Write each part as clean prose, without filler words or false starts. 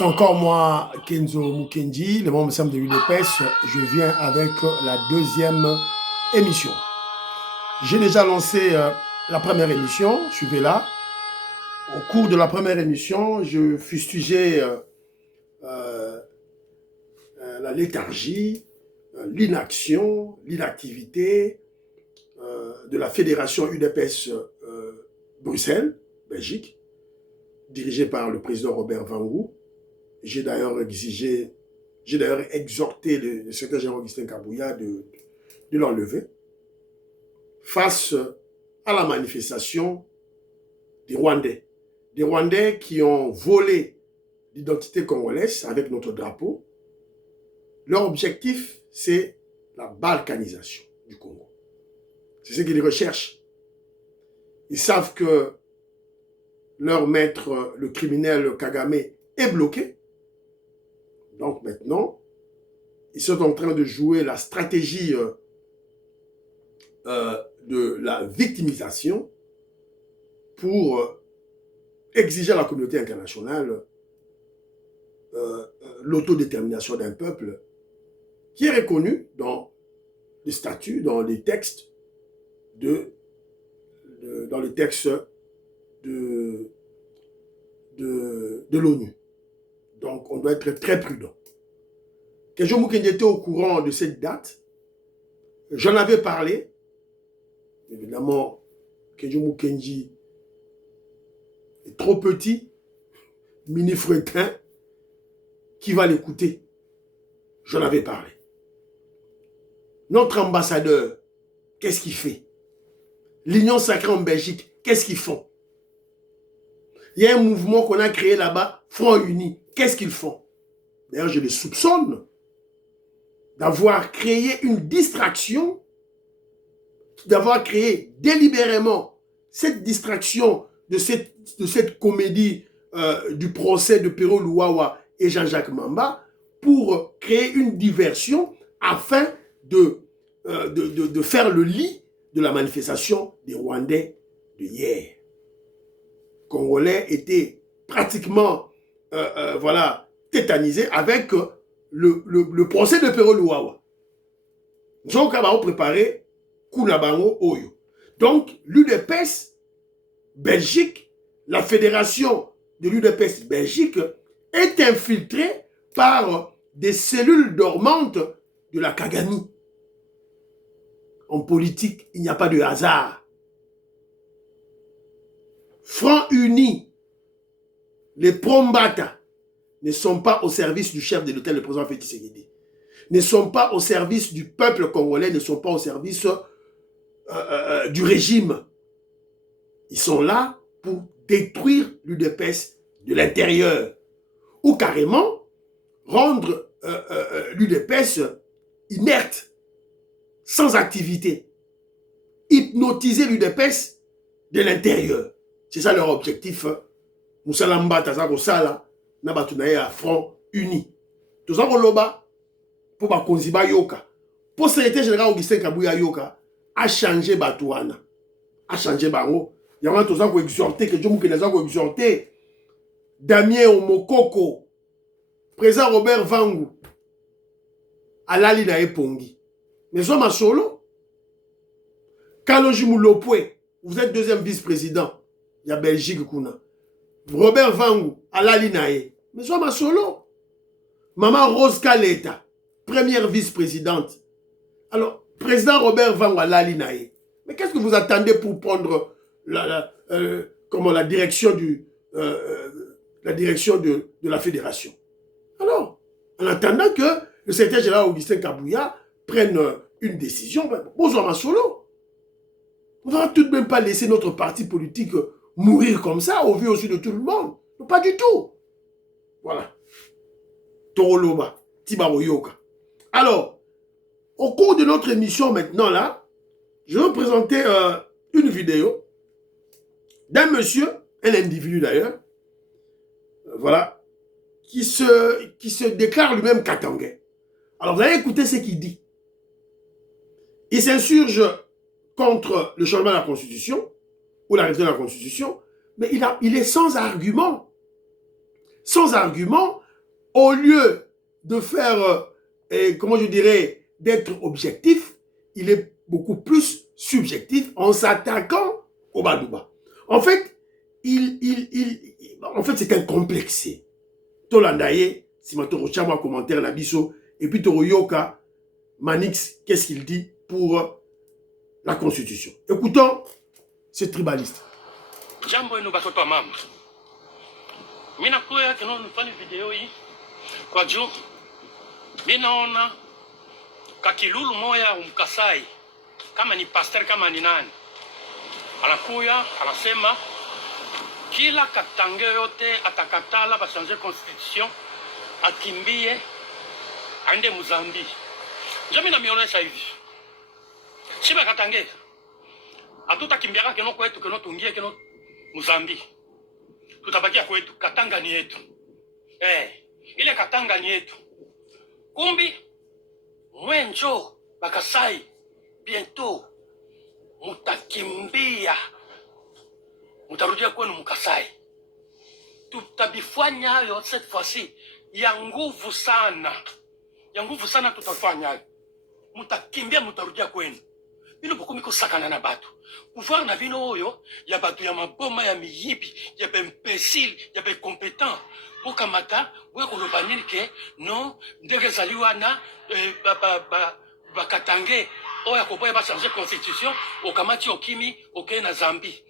C'est encore moi, Kenzo Mukendi, le membre simple de l'UDPS. Je viens avec la deuxième émission. J'ai déjà lancé la première émission, suivez-la. Au cours de la première émission, je fustigeais la léthargie, l'inaction, l'inactivité de la fédération UDPS Bruxelles, Belgique, dirigée par le président Robert Vangou. J'ai d'ailleurs exhorté le secrétaire général Augustin Kabouya de l'enlever face à la manifestation des Rwandais. Des Rwandais qui ont volé l'identité congolaise avec notre drapeau. Leur objectif, c'est la balkanisation du Congo. C'est ce qu'ils recherchent. Ils savent que leur maître, le criminel Kagame, est bloqué. Donc maintenant, ils sont en train de jouer la stratégie de la victimisation pour exiger à la communauté internationale l'autodétermination d'un peuple qui est reconnu dans les statuts, dans les textes de l'ONU. Donc, on doit être très prudent. Kenzo Mukendi était au courant de cette date. J'en avais parlé. Évidemment, Kenzo Mukendi est trop petit, mini-fretin. Qui va l'écouter? J'en avais parlé. Notre ambassadeur, qu'est-ce qu'il fait? L'Union sacrée en Belgique, qu'est-ce qu'ils font? Il y a un mouvement qu'on a créé là-bas, Front Uni. Qu'est-ce qu'ils font? D'ailleurs, je les soupçonne d'avoir créé une distraction, d'avoir créé délibérément cette distraction de cette comédie du procès de Pero Luwawa et Jean-Jacques Mamba pour créer une diversion afin de faire le lit de la manifestation des Rwandais de hier. Les Congolais étaient pratiquement tétanisés avec le procès de Pero Luwawa. Nous avons préparé Kunabango Oyo. Donc, l'UDPS Belgique, la fédération de l'UDPS Belgique, est infiltrée par des cellules dormantes de la Kagame. En politique, il n'y a pas de hasard. Front Uni, les Prombata ne sont pas au service du chef de l'État, le président Félix Tshisekedi. Ne sont pas au service du peuple congolais, ne sont pas au service du régime. Ils sont là pour détruire l'UDPS de l'intérieur. Ou carrément rendre l'UDPS inerte, sans activité. Hypnotiser l'UDPS de l'intérieur. C'est ça leur objectif. Moussalamba Tazako Sala, Nabatunaye à Front Uni. Tout ça, Loba, pour Bakonziba Yoka. Pour le secrétaire général Augustin Kabouya Yoka, a changé Batouana. A changé Bango. Il y a un tout ça pour exhorter, que Dieu m'a exhorter. Damien Omokoko, président Robert Vangou, Alali na Epongi. Mais ça m'a solo. Kalonji Moulopoué, vous êtes deuxième vice-président. Il y a Belgique Kuna. Robert Vangou, Alali na E. Mais ça m'a solo. Maman Rose Kaleta, première vice-présidente. Alors, président Robert Vangou, Alali na E. Mais qu'est-ce que vous attendez pour prendre la direction de la fédération? Alors, en attendant que le secrétaire général Augustin Kabouya prenne une décision, bonjour ma solo. On ne va tout de même pas laisser notre parti politique mourir comme ça, au vu aussi de tout le monde. Non, pas du tout. Voilà. Toroloba, Tibaroyoka. Alors, au cours de notre émission maintenant là, je vais vous présenter une vidéo d'un monsieur, un individu d'ailleurs, voilà, qui se déclare lui-même katangais. Alors vous allez écouter ce qu'il dit. Il s'insurge contre le changement de la Constitution, ou la révision de la Constitution, mais il est sans argument. Sans argument, au lieu de faire, comment je dirais, d'être objectif, il est beaucoup plus subjectif en s'attaquant au Badouba. En fait, en fait, c'est un complexé. Tolandaye, si ma torochama commentaire na biso, et puis Toroyoka, Manix, qu'est-ce qu'il dit pour la Constitution. Écoutons ce tribaliste. Jambo enu batoto wa mama. Mimi nakuya kino nifanye video hii kwa juu. Mimi naona kakilulu moya umkasai kama ni pastor kama ni nani. Anakuya anasema kila katange yote atakatala basanje constitution akimbie aende Mozambique. Ndio mimi namionyesha hivi. Shiba katange hatutakimbia keno kwetu keno tungie keno Mozambique. Tutabakia kwetu, Katanga ni yetu. Ile Katanga ni yetu. Kumbi mwenjo bakasai bientôt mutakimbia. Mutarudia kwenu mkasai. Tutabifanya hayo cette fois-ci ya nguvu sana. Ya nguvu sana tutafanya hayo. Mutakimbia mutarudia kwenu. Bino bokomiko sakana na batu. Pouvoir na bino oyo ya batu ya maboma ya miyibi, ya imbécile, ya compétent. Boka mata, we koloba nini ke non ndege zaliwa na bakatange oya koboya ba changer constitution okamati okimi oke na Zambie.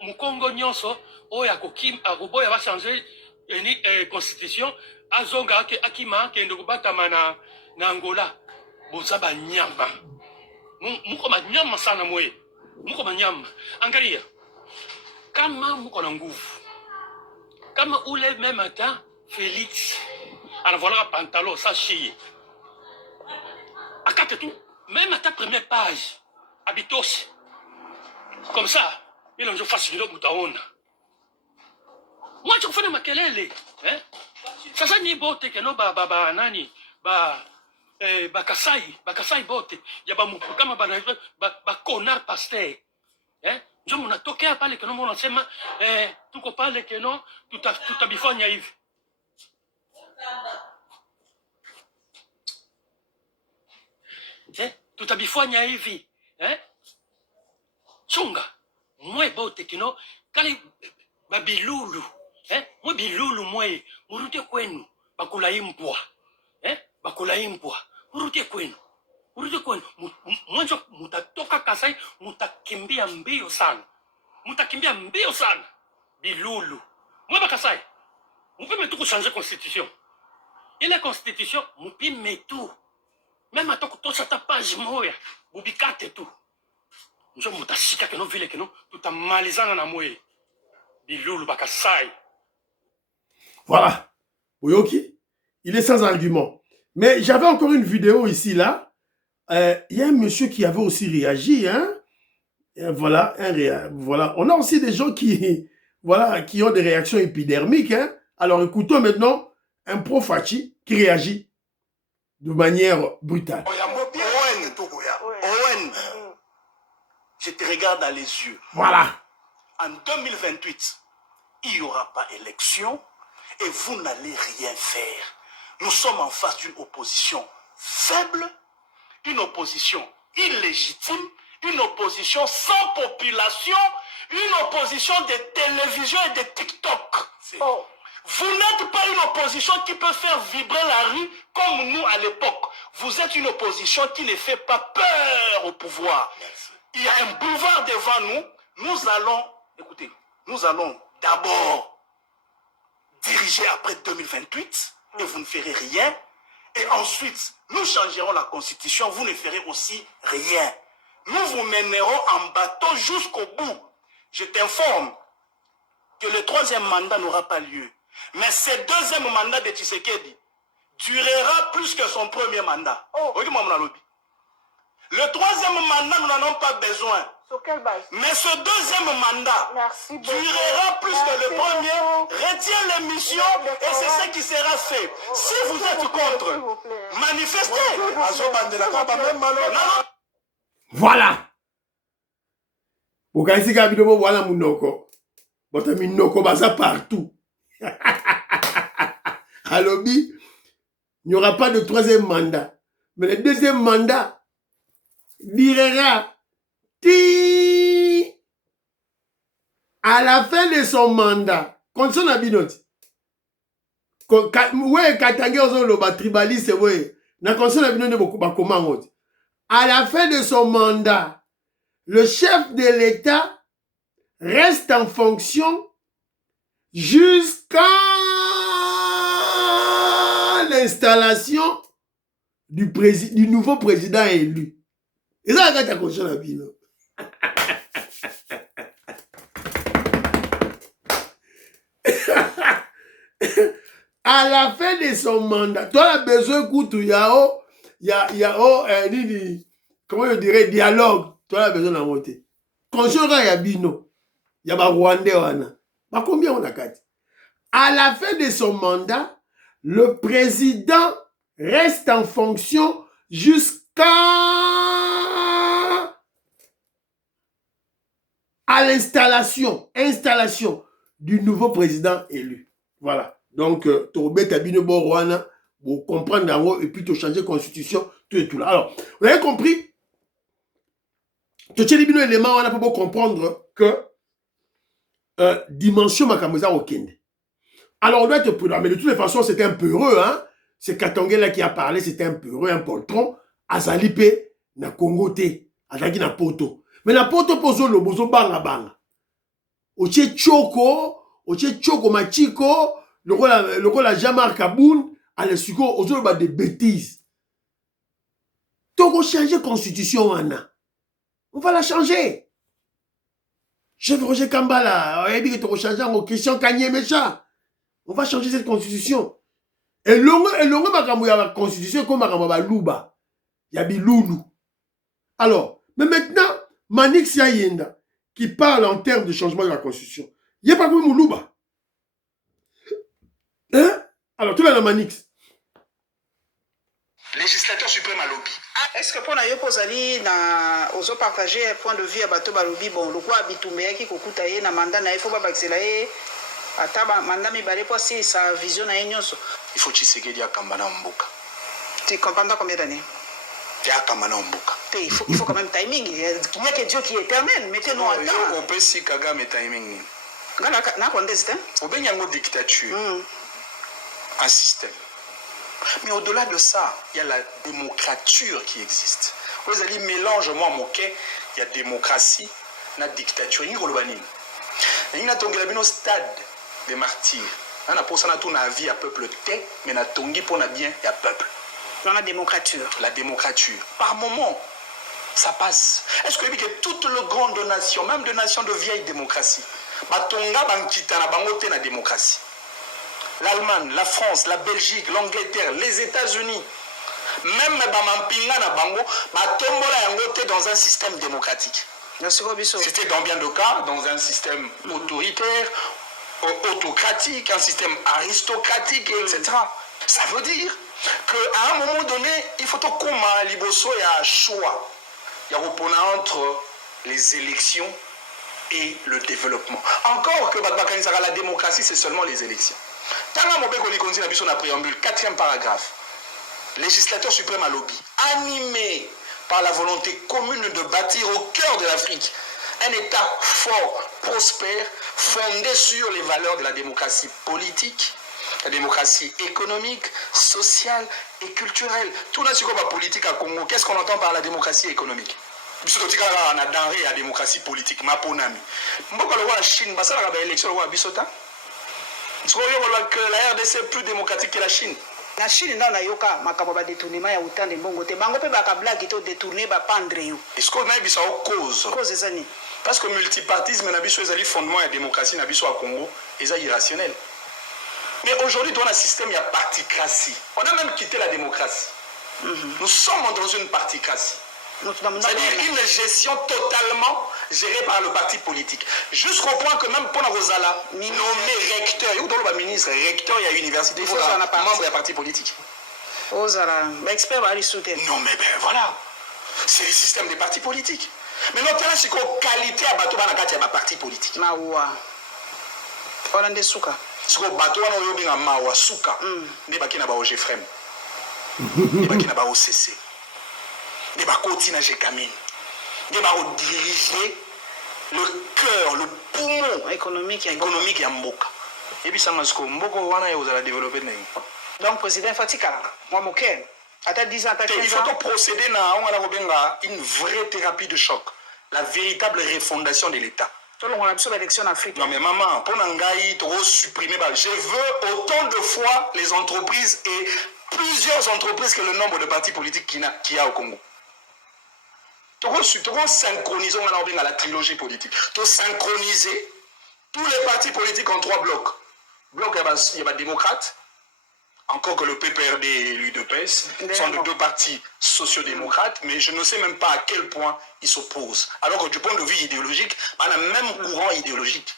Mukongo nyonso oya kokim akoboya ba changer constitution azonga akima kende kubatama na Angola. Boza banyama. Muko manyama sana mwe. Muko manyama. Angalia. Kama muko na nguvu. Kama ule même matin Félix anavala pantalon sa chie. Akate tout. Même à ta première page. Habitos. Comme ça, il en joue facile mutaona. Moi tu fais makelele, hein? Sasa ni bote ke no baba nani ba bakasai bote ya bamuku kama bana konar pasteur ndio mnatokea pale keno mnasema tuko pale keno tutabifanya hivi tutabifanya hivi chunga mwe bote keno kali babilulu mwe bilulu mwe murute kwenu bakula impwa bakula impwa urudie kwenu mwanzo mutatoka Kasai mutakimbia mbio sana bilulu mwa Kasai mupime tu changer constitution ile constitution mupime tu même atoko tosha ta page moya bubikate tu njo mutashika keno vile keno tutamalizana na mwe bilulu bakasai. Voilà. Oyoki, il est sans argument. Mais j'avais encore une vidéo ici, là. Il y a un monsieur qui avait aussi réagi. Hein? Et voilà, voilà. On a aussi des gens qui, voilà, qui ont des réactions épidermiques. Hein? Alors écoutons maintenant un profachi qui réagit de manière brutale. Owen, je te regarde dans les yeux. Voilà. En 2028, il n'y aura pas élection et vous n'allez rien faire. Nous sommes en face d'une opposition faible, une opposition illégitime, une opposition sans population, une opposition de télévision et de TikTok. Vous n'êtes pas une opposition qui peut faire vibrer la rue comme nous à l'époque. Vous êtes une opposition qui ne fait pas peur au pouvoir. Merci. Il y a un boulevard devant nous. Nous allons, écoutez, nous allons d'abord diriger après 2028 et vous ne ferez rien. Et ensuite, nous changerons la constitution, vous ne ferez aussi rien. Nous vous mènerons en bateau jusqu'au bout. Je t'informe que le troisième mandat n'aura pas lieu. Mais ce deuxième mandat de Tshisekedi durera plus que son premier mandat. Le troisième mandat, nous n'en avons pas besoin. Sur quelle base? Mais ce deuxième mandat durera plus que le premier. Retiens l'émission et c'est ce qui sera fait. Si vous êtes contre, manifestez. Voilà. Voilà Mounoko. Votre Minoko baza partout. à lobby, il n'y aura pas de troisième mandat. Mais le deuxième mandat durera à la fin de son mandat. Condition à binoti. Ouais, Katange ozoloba tribaliste, ouais. Na condition à binoti beaucoup comment. À la fin de son mandat, le chef de l'État reste en fonction jusqu'à l'installation du nouveau président élu. Et ça, quand tu as conscience la vie, à la fin de son mandat, tu as besoin qu'il y a comment je dirais, dialogue. Tu as besoin de monter. Conscience, il y a Bino. Il y a Rwandais. Combien on a quatre? À la fin de son mandat, le président reste en fonction jusqu'à l'installation du nouveau président élu. Voilà. Donc, Torbet Abine Borwana, vous comprenez d'abord, et puis tu changer de constitution, tout et tout là. Alors, vous avez compris? Tu as des éléments, on a pour comprendre que dimension Makamoza Okende. Alors, on doit être prudent. Mais de toutes les façons, c'était un peu heureux, hein? C'est Katangela qui a parlé, c'était un peu heureux, un poltron. Azalipe, na Congo te, Azaki na poto. Mais na poto pozo lo bozo banga banga. Oche choko machiko, le rôle la Jean-Marc Kaboun, à l'essuko, ozo ba des bêtises. Togo changer constitution, wana. On va la changer. Chef Roger Kambala, on a dit que Togo changer en Christian Kanye Mecha. On va changer cette constitution. Et l'ongo makambo ya la constitution comme makambo ba luba. Ya biloulou. Alors, mais maintenant, Manix Yayenda, qui parle en termes de changement de la constitution, il n'y a pas comme Moulouba. Hein? Alors, tout là, Manix. Législateur suprême à lobby. Est-ce que pour nous posali na ozo partager un point de vue à bateau balobi bon le quoi bitumbe qui kokuta ye na mandat na il faut pas baxela ye ataba mandat mi balé pour si sa vision na nyonso. Il faut Tshisekedi akamba na mboka. Tu comprends dans combien d'années? Tu akamba na mboka. Il faut quand même timing. Il n'y a que Dieu qui est éternel. Mettez-nous en temps. On peut si Kagame timing. Na conteste. Au bien une dictature. Un système. Mais au-delà de ça, il y a la démocrature qui existe. Vous allez mélanger moi moquet, il y a démocratie, la dictature, ni Rolobani. Et il y a un stade des martyrs. On a pour ça tout na vie à peuple té, mais na tongi pour na bien il y a peuple. Dans la démocrature. La démocrature. Par moment, ça passe. Est-ce que toutes les grandes nations, même des nations de vieille démocratie, batonga bankita na bangote na démocratie. L'Allemagne, la France, la Belgique, l'Angleterre, les États-Unis, même Bamampinga na bango, batombola yangote dans un système démocratique. C'était dans bien de cas, dans un système autoritaire, autocratique, un système aristocratique, etc. Ça veut dire qu'à un moment donné, il faut que liboso y a un choix. Il y a un entre les élections et le développement. Encore que la démocratie, c'est seulement les élections. Tant que préambule, 4e paragraphe. Législateur suprême à lobby, animé par la volonté commune de bâtir au cœur de l'Afrique un État fort, prospère, fondé sur les valeurs de la démocratie politique, la démocratie économique, sociale et culturelle. Tout là, c'est quoi la politique à Congo? Qu'est-ce qu'on entend par la démocratie économique? Biso totika na denrée à démocratie politique, ma ponami. Mboka le la Chine, ça la élection le bisota. Que la RDC est plus démocratique que la Chine. La Chine na yoka makaba détournement ya autant de bongo te bango pe bakabla qui to détourner ba pendre yo. Est-ce qu'on a bisa cause? Cause zani. Parce que le multipartisme na biso ezali fondement ya démocratie na biso à Congo, eza irrationnel. Mais aujourd'hui dans un système il y a particratie. On a même quitté la démocratie. Nous sommes dans une particratie. C'est-à-dire une gestion totalement gérée par le parti politique. Jusqu'au point que même pour Rosala, nommé recteur, il y a un ministre, recteur, il y a une université, il faut un membre d'un parti politique. Rosala, expert va aller soutenir. Non mais ben voilà, c'est le système des partis politiques. Mais notre c'est qu'en qualité à bateau, il y a un parti politique. Maoua. Hollandais souka. Ce que bateau wana oyo benga mawasuka ne bakina ba OGFREM. Ne bakina ba OCC. Ne bakoti na Jekamine. Ne ba diriger le cœur, le poumon économique ya mboka. Et puis ça m'a dit mboka wana yo za développer na. Donc président Fatikala, moi moken. Ata 10 ans, ata 15 ans. Il faut procéder à une vraie thérapie de choc. La véritable refondation de l'État. Non mais maman, pour Nangaï, tu supprimer. Je veux autant de fois les entreprises et plusieurs entreprises que le nombre de partis politiques qu'il y a au Congo. Tu vas synchroniser à la trilogie politique. Tu vas synchroniser tous les partis politiques en 3 blocs. Bloc, il y a des démocrates. Encore que le PPRD et l'UDPS sont de 2 partis sociodémocrates, mais je ne sais même pas à quel point ils s'opposent. Alors que du point de vue idéologique, on a le même courant idéologique.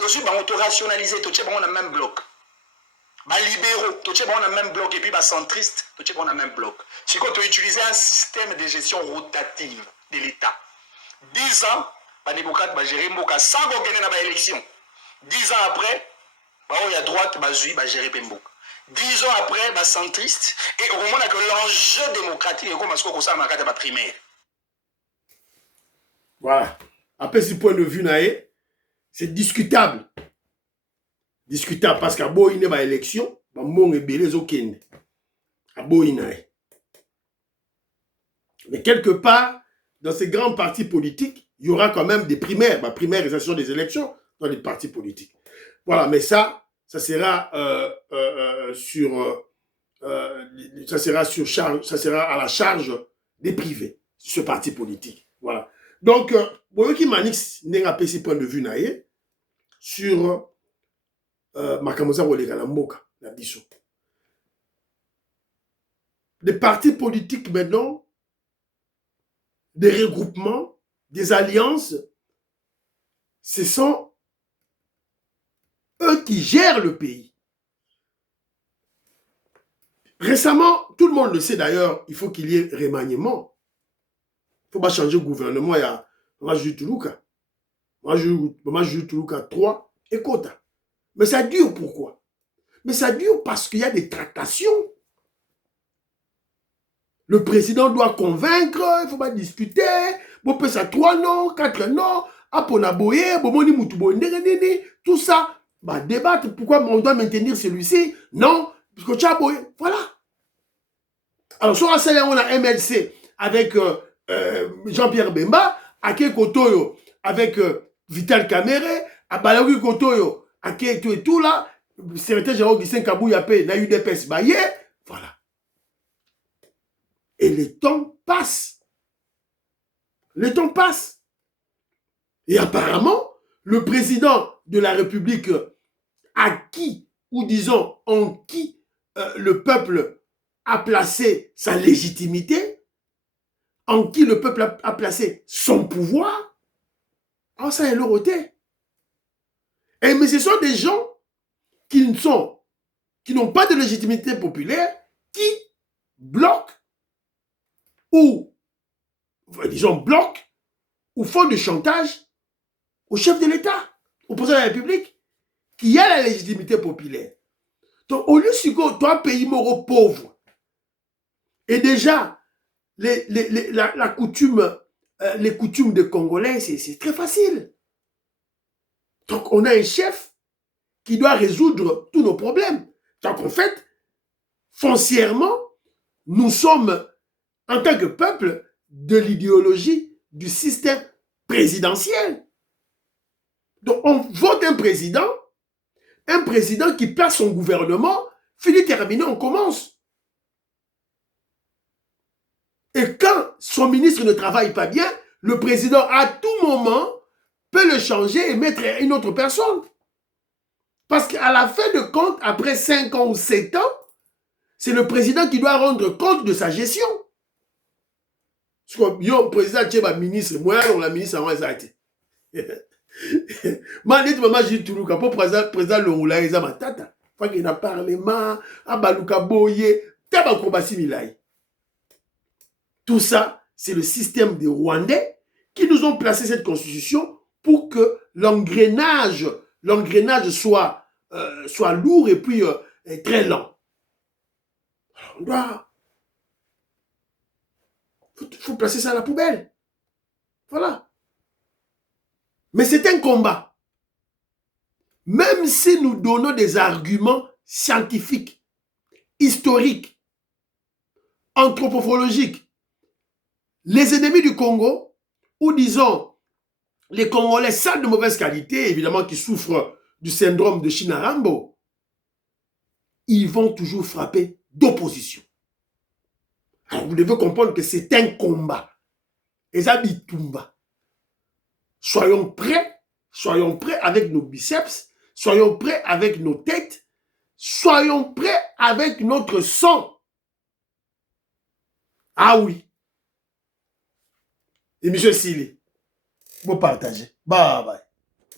On a rationalisé, on a le même bloc. Les libéraux, on a le même bloc, et puis les centristes, on a le même bloc. C'est quand tu utilises un système de gestion rotative de l'État. 10 ans, les démocrates vont gérer Mboka sans gagner dans l'élection. 10 ans après, il y a droite, ils gérer Mboka. 10 ans après, bah, centriste, et au moment que l'enjeu démocratique est comme ce qu'on a dans la primaire. Voilà. Après ce point de vue, c'est discutable. Discutable parce qu'à Boïne, il y a une élection, il y a Boïne. Mais quelque part, dans ces grands partis politiques, il y aura quand même des primaires. Primaires, ce sont des élections dans les partis politiques. Voilà, mais ça sera ça sera à la charge des privés, ce parti politique. Voilà. Donc, Boyoki Manix n'a pas ce point de vue sur Makamosa Wolega la Mboka, la Bissot. Les partis politiques maintenant, des regroupements, des alliances, ce sont eux qui gèrent le pays. Récemment, tout le monde le sait d'ailleurs, il faut qu'il y ait remaniement. Il ne faut pas changer le gouvernement. Il y a Maman Toulouka. Maman Toulouka 3 et Kota. Mais ça dure pourquoi? Mais ça dure parce qu'il y a des tractations. Le président doit convaincre, il ne faut pas discuter. Bon, peut ça 3 non, 4 non. Aponaboye, Bomoni Moutoubo, tout ça. Bah, débattre, pourquoi on doit maintenir celui-ci? Non, parce que Tchaboye, voilà. Alors, sur la scène, on a MLC avec Jean-Pierre Bemba, Ake Kotoyo avec Vital Kamere, à Balawi Kotoyo, Ake tout et tout là, secrétaire général Gisèle Kabouyapé, na UDPS Baye, voilà. Et le temps passe. Le temps passe. Et apparemment, le président de la République à qui, ou disons en qui le peuple a placé sa légitimité, en qui le peuple a placé son pouvoir, alors ça est leur ôté. Mais ce sont des gens qui n'ont pas de légitimité populaire, qui bloquent ou, disons, bloquent ou font du chantage au chef de l'État, au président de la République, qui a la légitimité populaire. Donc, au lieu de toi, pays moraux pauvre, et déjà, les coutumes des Congolais, c'est très facile. Donc, on a un chef qui doit résoudre tous nos problèmes. Donc, en fait, foncièrement, nous sommes, en tant que peuple, de l'idéologie du système présidentiel. Donc, on vote un président qui perd son gouvernement, finit terminé, on commence. Et quand son ministre ne travaille pas bien, le président, à tout moment, peut le changer et mettre une autre personne. Parce qu'à la fin de compte, après 5 ans ou 7 ans, c'est le président qui doit rendre compte de sa gestion. Parce que le président, tu es ministre, moi, la ministre, avant, ça a été. Maman, j'ai tout le pour président Longula, il a tata. Faut qu'il a parlement, Abaluka Boye, Tabakobasi Milai. Tout ça, c'est le système des Rwandais qui nous ont placé cette constitution pour que l'engrenage soit soit lourd et puis très lent. On doit... faut placer ça à la poubelle. Voilà. Mais c'est un combat. Même si nous donnons des arguments scientifiques, historiques, anthropologiques, les ennemis du Congo, ou disons les Congolais sans de mauvaise qualité, évidemment qui souffrent du syndrome de Chinarambo, ils vont toujours frapper d'opposition. Alors vous devez comprendre que c'est un combat. Et ça bitumba. Soyons prêts avec nos biceps, soyons prêts avec nos têtes, soyons prêts avec notre sang. Ah oui. Et monsieur Sili, vous partagez. Bye bye.